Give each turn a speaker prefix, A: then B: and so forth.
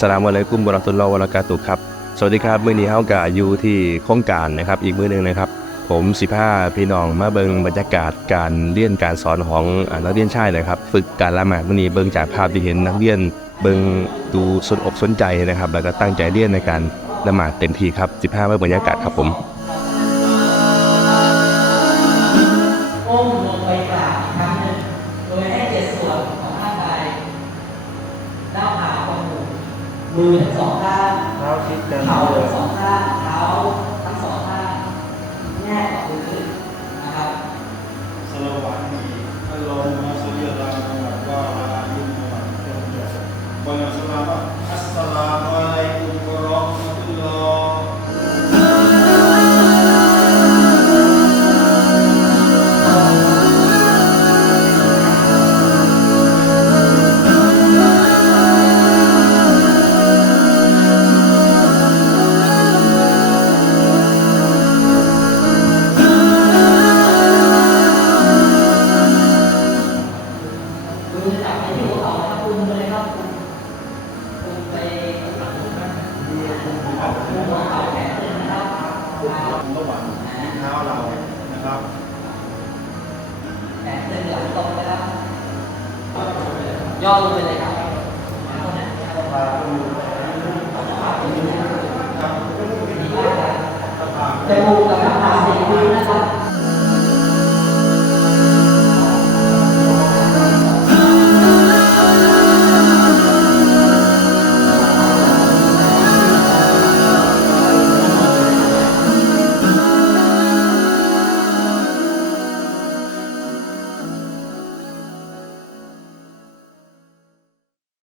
A: สลามอะลัยกุมบรอตุลลอฮ์วะบะเรากาตุครับ สวัสดีครับมื้อนี้เฮากะอยู่ที่โครงการนะครับ อีกมื้อหนึงนะครับ ผมสิพาพี่น้องมาเบิงบรรยากาศการเรียนการสอนของอนักเรียนชายนะครับ ฝึกการละหมาดมื้อนี้เบิงจากภาพที่เห็นนักเรียนเบิงดูสนอกสนใจนะครับ แล้วก็ตั้งใจเรียนในการละหมาดเต็มที่ครับสิพามาเบิงบรรยากาศครับผม
B: มือทั้งสองข้าง
C: เท้าชิดกัน
B: เข่าเลทั้ยงสองข้างเท้าทั้งสองข้างแนบกับพื้นนะครับ
D: Salawati Allahumma salli ala Muhammad wa ala ali Muhammad Banyak selamat Assalamualaikum รับเท้าระหว่างนิ้วเท้าเรานะครับ
B: แขนตึงหลังตรงนะครับ ย่อลงไปเลยครับจมู